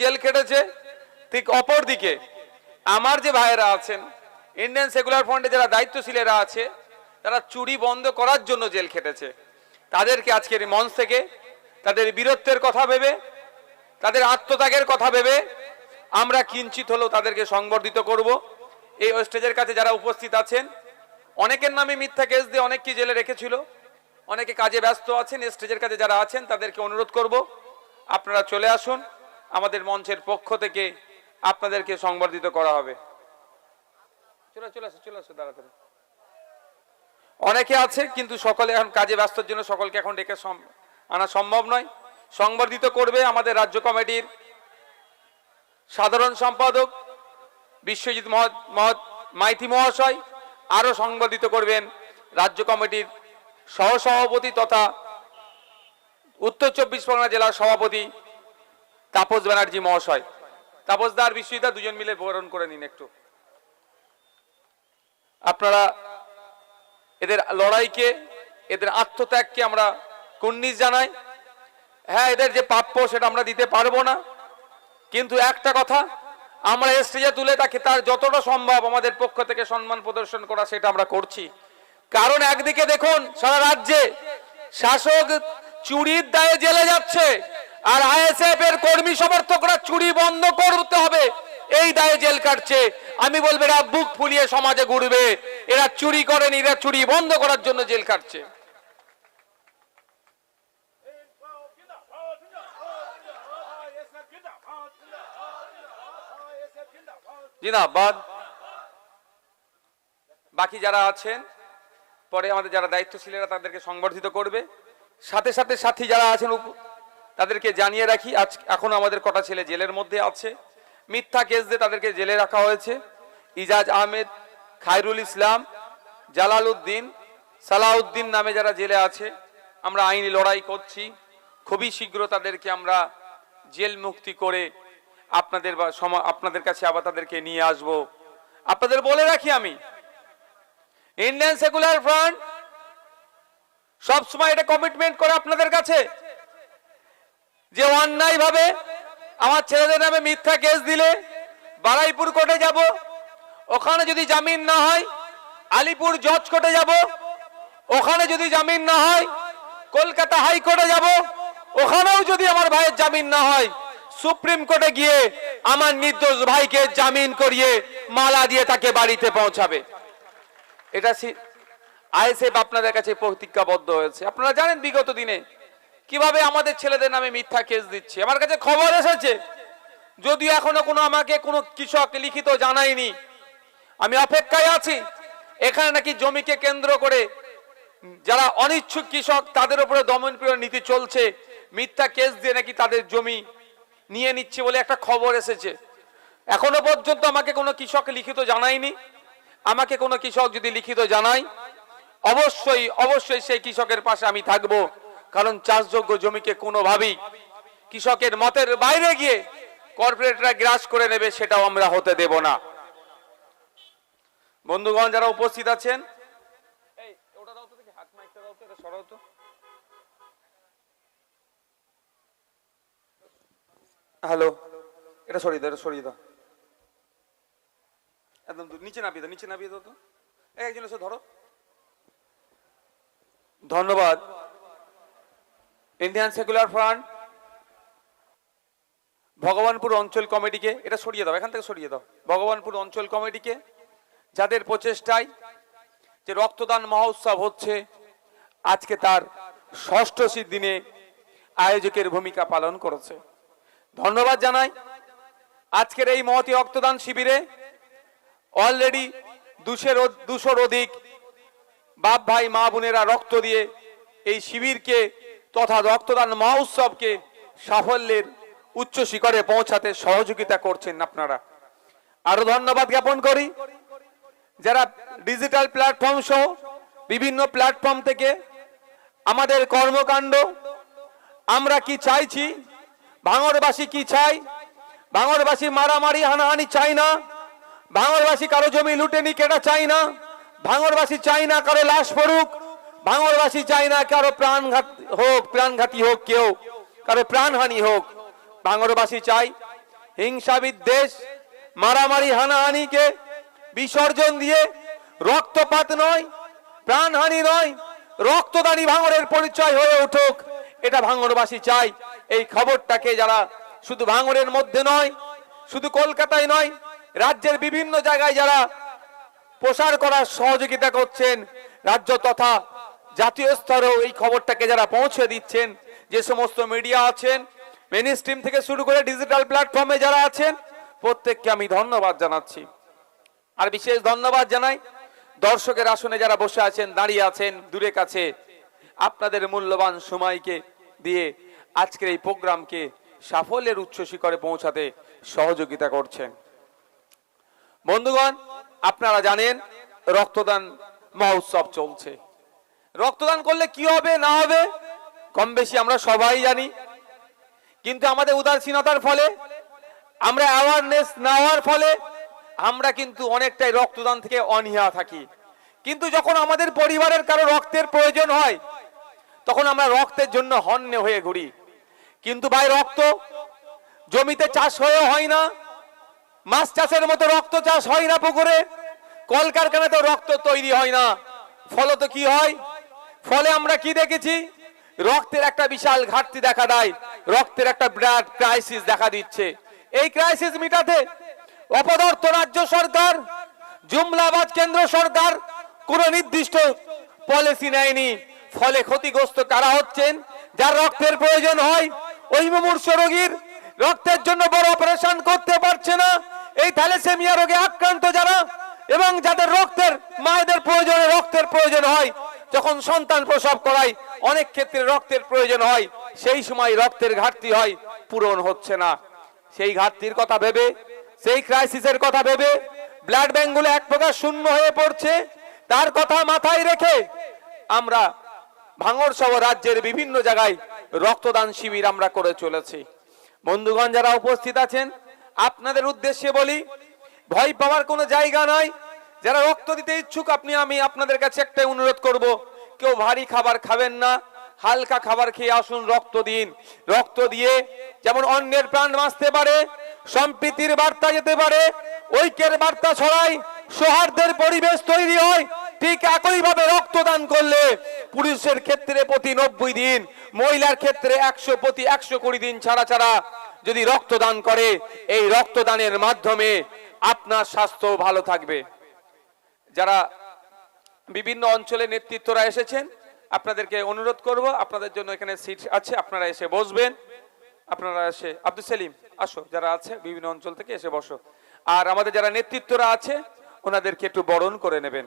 Jail খেটেছে, ঠিক অপর দিকে আমার যে ভাইয়েরা আছেন ইন্ডিয়ান সেকুলার ফ্রন্টে যারা দায়িত্বশীলেরা আছে তারা চুরি বন্ধ করার জন্য জেল খেটেছে। তাদেরকে আজকের মঞ্চ থেকে তাদের বীরত্বের কথা ভেবে, তাদের আত্মত্যাগের কথা ভেবে আমরা কিঞ্চিত হলেও তাদেরকে সংবর্ধিত করব। এই স্টেজের কাছে যারা উপস্থিত আছেন, অনেকের নামে মিথ্যা কেস দিয়ে অনেককে জেলে রেখেছিল, অনেকে কাজে ব্যস্ত আছেন। স্টেজের কাছে যারা আছেন তাদেরকে অনুরোধ করব আপনারা চলে আসুন, আমাদের মঞ্চের পক্ষ থেকে আপনাদেরকে সংবর্ধিত করা হবে। চলে আসো তাড়াতাড়ি। অনেকে আছে কিন্তু সকলে এখন কাজে ব্যস্তর জন্য সকলকে এখন ডেকে আনা সম্ভব নয়। সংবর্ধিত করবে আমাদের রাজ্য কমিটির সাধারণ সম্পাদক বিশ্বজিৎ মাইতি মহাশয়। আরো সংবর্ধিত করবেন রাজ্য কমিটির সহসভাপতি তথা উত্তর 24 পরগনা জেলার সভাপতি তাপস ব্যানার্জি মহাশয়। তাপসদার বিশ্বজিৎ দুজন মিলে বরণ করে নিন একটু। আপনারা এদের লড়াইকে, এদের আত্মত্যাগকে আমরা কুর্নিশ জানাই। হ্যাঁ, এদের যে প্রাপ্য সেটা আমরা দিতে পারবো না, কিন্তু একটা কথা আমরা স্টেজে তুলে তাকে তার যতটা সম্ভব আমাদের পক্ষ থেকে সম্মান প্রদর্শন করা সেটা আমরা করছি। কারণ একদিকে দেখুন সারা রাজ্যে শাসক চুরির দায়ে জেলে যাচ্ছে, আর আইএসএফ এর কর্মী সমর্থকরা চুরি বন্ধ করতে হবে এই দায়ে জেল কাটছে। আমি বলবো এরা বুক ফুলিয়ে সমাজে ঘুরবে, এরা চুরি করেন, এরা চুরি বন্ধ করার জন্য জেল কাটছে। জিন্দাবাদ। বাকি যারা আছেন পরে আমাদের যারা দায়িত্বশীলেরা তাদেরকে সংবর্ধিত করবে। সাথে সাথে সাথী যারা আছেন তাদেরকে জানিয়ে রাখি, আজ এখন আমাদের কটা ছেলে জেলের মধ্যে আছে, মিথ্যা কেস দিয়ে তাদেরকে জেলে রাখা হয়েছে। ইজাজ আহমেদ, খায়রুল ইসলাম, জালাল উদ্দিন, সালাউদ্দিন নামে যারা জেলে আছে, আমরা আইনি লড়াই করছি। খুবই শীঘ্র তাদেরকে আমরা জেল মুক্তি করে আপনাদের কাছে আবার তাদেরকে নিয়ে আসব। আপনাদের বলে রাখি, আমি ইন্ডিয়ান সেকুলার ফ্রন্ট সবসময় এটা কমিটমেন্ট করে আপনাদের কাছে যে অন্যায় ভাবে আমার ছেলেদের নামে মিথ্যা কেস দিলে বারাইপুর কোর্টে যাব, ওখানে যদি জামিন না হয় আলিপুর জজ কোর্টে যাব, ওখানে যদি জামিন না হয় কলকাতা হাইকোর্টে যাব, ওখানেও যদি আমার ভাইয়ের জামিন না হয় সুপ্রিম কোর্টে গিয়ে আমার নির্দোষ ভাইকে জামিন করিয়ে মালা দিয়ে তাকে বাড়িতে পৌঁছাবে। এটা আইএসএফ আপনাদের কাছে প্রতিজ্ঞাবদ্ধ হয়েছে। আপনারা জানেন বিগত দিনে কিভাবে আমাদের ছেলেদের নামে মিথ্যা কেস দিচ্ছে। আমার কাছে খবর এসেছে, যদিও এখনো আমাকে কোনো কৃষক লিখিত জানায়নি, আমি অপেক্ষায় আছি। এখানে নাকি জমিকে কেন্দ্র করে যারা অনিচ্ছুক কৃষক তাদের উপরে দমনপীড়ন নীতি চলছে, মিথ্যা কেস দিয়ে নাকি তাদের জমি নিয়ে নিচ্ছে বলে একটা খবর এসেছে। এখনো পর্যন্ত আমাকে কোনো কৃষক লিখিত জানায়নি। আমাকে কোনো কৃষক যদি লিখিত জানায় অবশ্যই অবশ্যই সেই কৃষকের পাশে আমি থাকব, কারণ চাষযোগ্য জমিকে কোনোভাবেই কৃষকের মতের বাইরে গিয়ে কর্পোরেটরা গ্রাস করে নেবে সেটাও আমরা হতে দেব না। বন্ধুগণ যারা উপস্থিত আছেন, হ্যালো, এটা সরিয়ে দাও, সরিয়ে দাও, একদম নিচে নামিয়ে দাও তো, একজন এসে ধরো। ধন্যবাদ। ইন্ডিয়ান সেকুলার ফ্রন্ট ভগবানপুর অঞ্চল কমিটিকে, এটা সরিয়ে দাও, এখান থেকে সরিয়ে দাও, ভগবানপুর অঞ্চল কমিটিকে যাদের প্রচেষ্টায় যে রক্তদান মহোৎসব হচ্ছে আজকে তার ষষ্ঠ দিনে আয়োজকের ভূমিকা পালন করেছে। ধন্যবাদ জানাই। আজকের এই মহতী রক্তদান শিবিরে অলরেডি 200-র অধিক বাপ ভাই মা বোনেরা রক্ত দিয়ে এই শিবিরকে তথা রক্তদান মহোৎসবকে সাফল্যের উচ্চ শিখরে পৌঁছাতে সহযোগিতা করছেন আপনারা। আরো ধন্যবাদ জ্ঞাপন করি যারা ডিজিটাল প্ল্যাটফর্ম সহ বিভিন্ন প্ল্যাটফর্ম থেকে আমাদের কর্মকাণ্ড, আমরা কি চাইছি, ভাঙড়বাসী কি চাই, ভাঙড়বাসী মারামারি হানাহানি চাই না, ভাঙড়বাসী কারো জমি লুটে নি কেটা চাই না, ভাঙড়বাসী চাই না কারো লাশ পড়ুক, ভাঙড়বাসী চাই না কারো প্রাণঘাতী হোক কেউ, কারো প্রাণহানি হোক। ভাঙড়বাসী চাই হিংসা বিদ্বেষ মারামারি হানাহানিকে বিসর্জন দিয়ে রক্তপাত নয়, প্রাণহানি নয়, রক্তদানী ভাঙড়ের পরিচয় হয়ে উঠুক, এটা ভাঙড়বাসী চাই। এই খবরটাকে যারা শুধু ভাঙড়ের মধ্যে নয়, শুধু কলকাতায় নয়, রাজ্যের বিভিন্ন জায়গায় যারা প্রসার করার সহযোগিতা করছেন, রাজ্য তথা জাতীয় স্তরেও এই খবরটাকে যারা পৌঁছে দিচ্ছেন, যে সমস্ত মিডিয়া আছেন, মেইন স্ট্রিম থেকে শুরু করে ডিজিটাল প্ল্যাটফর্মে যারা আছেন, প্রত্যেককে আমি ধন্যবাদ জানাচ্ছি। আর বিশেষ ধন্যবাদ জানাই দর্শকের আসনে যারা বসে আছেন, দাঁড়িয়ে আছেন, দূরে কাছে, আপনাদের মূল্যবান সময়কে দিয়ে আজকের এই প্রোগ্রামকে সাফল্যের উচ্চ শিখরে পৌঁছাতে সহযোগিতা করছেন। বন্ধুগণ, আপনারা জানেন রক্তদান মহোৎসব চলছে। রক্তদান করলে কি হবে না হবে কম বেশি আমরা সবাই জানি, কিন্তু আমাদের উদাসীনতার ফলে, আমরা অ্যাওয়ারনেস না হওয়ার ফলে আমরা কিন্তু অনেকটাই রক্তদান থেকে অনীহা থাকি। কিন্তু যখন আমাদের পরিবারের কারো রক্তের প্রয়োজন হয়, তখন আমরা রক্তের জন্য হন্যে হয়ে ঘুরি। কিন্তু ভাই, রক্ত জমিতে চাষ হয়েও হয় না, মাছ চাষের মতো রক্ত চাষ হয় না পুকুরে, কলকারখানাতে রক্ত তৈরি হয় না। ফলত কি হয়? ফলে আমরা কি দেখেছি? রক্তের একটা বিশাল ঘাটতি দেখা দেয়, রক্তের একটা বিরাট ক্রাইসিস দেখা দিচ্ছে। এই ক্রাইসিস মিটাতে অপদার্থ রাজ্য সরকার, জুমলাবাদ কেন্দ্র সরকার কোন নির্দিষ্ট পলিসি নেয়নি। ফলে ক্ষতিগ্রস্ত কারা হচ্ছেন? যার রক্তের প্রয়োজন হয়, ওই মুমূর্ষ রোগীর রক্তের জন্য বড় অপারেশন করতে পারছে না, এই থ্যালাসেমিয়া রোগে আক্রান্ত যারা, এবং যাদের রক্তের মায়েদের প্রয়োজনে রক্তের প্রয়োজন হয়, যখন সন্তান প্রসব করায় অনেক ক্ষেত্রে রক্তের প্রয়োজন হয়, সেই সময় রক্তের ঘাটতি হয়, পূরণ হচ্ছে না। সেই ঘাটতির কথা ভেবে, সেই ক্রাইসিসের কথা ভেবে ব্লাড ব্যাংকগুলো এক প্রকার শূন্য হয়ে পড়ছে। তার কথা মাথায় রেখে আমরা ভাঙড় সহ রাজ্যের বিভিন্ন জায়গায় রক্তদান শিবির আমরা করে চলেছি। বন্ধুগণ, যারা উপস্থিত আছেন, আপনাদের উদ্দেশ্যে বলি, ভয় পাওয়ার কোনো জায়গা নাই। যারা রক্ত দিতে ইচ্ছুক, আমি আপনাদের কাছে একটা অনুরোধ করব, কেউ ভারী খাবার খাবেন না, হালকা খাবার খেয়ে আসুন, রক্ত দিন। রক্ত দিয়ে যেমন অন্যের প্রাণ বাঁচতে পারে, সম্প্রীতির বার্তা যেতে পারে, ঐক্যের বার্তা ছড়ায়, সৌহার্দ্যের পরিবেশ তৈরি হয়, ঠিক একইভাবে রক্তদান করলে পুরুষের ক্ষেত্রে প্রতি 90 দিন, মহিলার ক্ষেত্রে প্রতি 120 দিন ছাড়া ছাড়া যদি রক্তদান করে, এই রক্তদানের মাধ্যমে আপনার স্বাস্থ্য ভালো থাকবে। যারা বিভিন্ন অঞ্চলে নেতৃত্বরা এসেছেন, আপনাদেরকে অনুরোধ করব, আপনাদের জন্য এখানে সিট আছে, আপনারা এসে বসবেন। আপনারা এসে, আব্দুল সেলিম আসো, যারা আছে বিভিন্ন অঞ্চল থেকে এসে বসো। আর আমাদের যারা নেতৃত্বরা আছে, ওনাদেরকে একটু বরণ করে নেবেন।